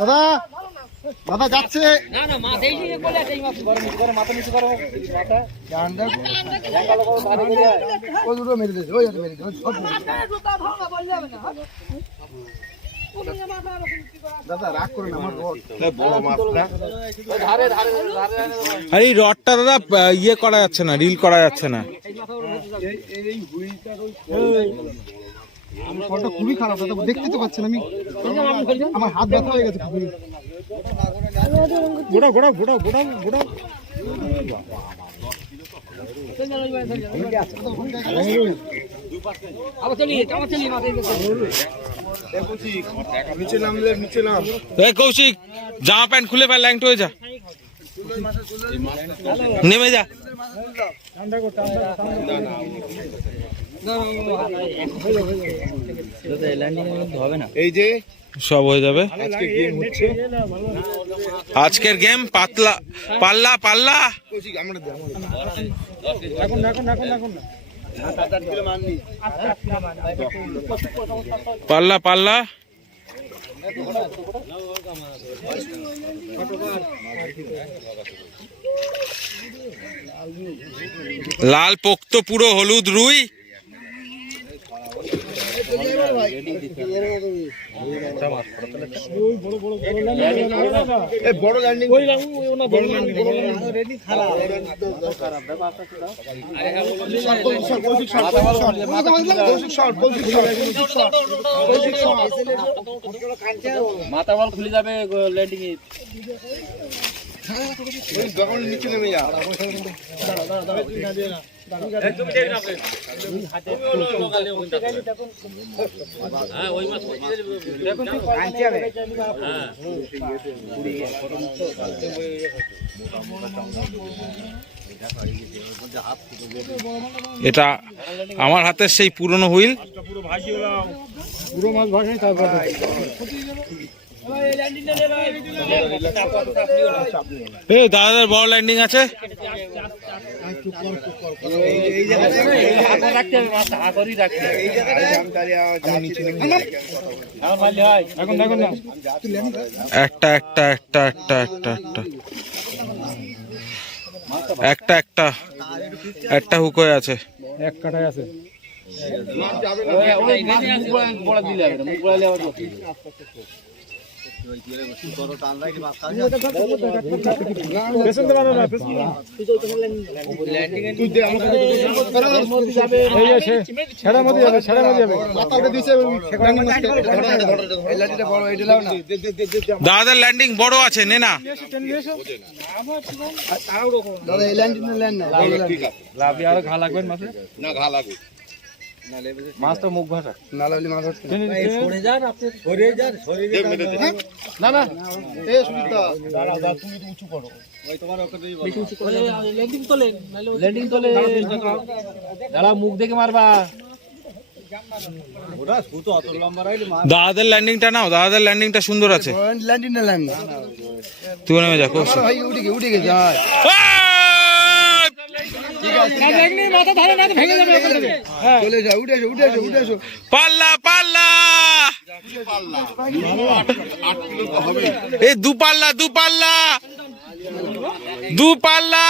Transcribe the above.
দাদা দাদা যাচ্ছে দাদা রাগ করে না, আমার বড় মাছ না। আরে এই রডটা দাদা ইয়ে করা যাচ্ছে না, রিল করা যাচ্ছে না। ফলটা খুবই খারাপ দাদা, দেখতে তো পাচ্ছেন আমি, আমার হাত ব্যথা হয়ে গেছে। ঘোড়া ঘোড়া ঘোড়া ঘোড়া ঘোড়া কৌশিক জামা প্যান্ট খুলে ফেল, ল্যাংট হয়ে যা, নেমে যা। এই যে সব হয়ে যাবে আজকের গেম। পাতলা পাল্লা পাল্লা পাল্লা পাল্লা লাল পোক্ত পুরো হলুদ রুই। বড় ল্যান্ডিং মাথা বল খুলে যাবে ল্যান্ডিং এ, যখন নিচে নেমে যা। এটা আমার হাতের সেই পুরনো হুইল। পুরো মাছ ভাসাই তারপর দাদাদের বড় ল্যান্ডিং আছে। একটা একটা একটা একটা একটা একটা একটা একটা একটা হুক হয়ে আছে, এক কাটায় আছে। দাদাদের ল্যান্ডিং বড় আছে, নে না আরো ঘা লাগবে মাছে, না ঘা লাগবে মাছ তো মুখ ভাষা না লাগলে মাছ হচ্ছে না না। এই সুবিধা তুমি তো উঁচু করো, ওই তোমার ল্যান্ডিং তোলে দাঁড়া, মুখ দেখে মারবা। দাদাদের ল্যান্ডিংটা নাও, দাদাদের ল্যান্ডিংটা সুন্দর আছে। ল্যান্ডিং না ল্যান্ডিং তুই নেমে যা। উঠে গে যায়। চলে যাও, উঠে এসো উঠে এসো উঠে এসো। পাল্লা পাল্লা এই দু পাল্লা দু পাল্লা দু পাল্লা।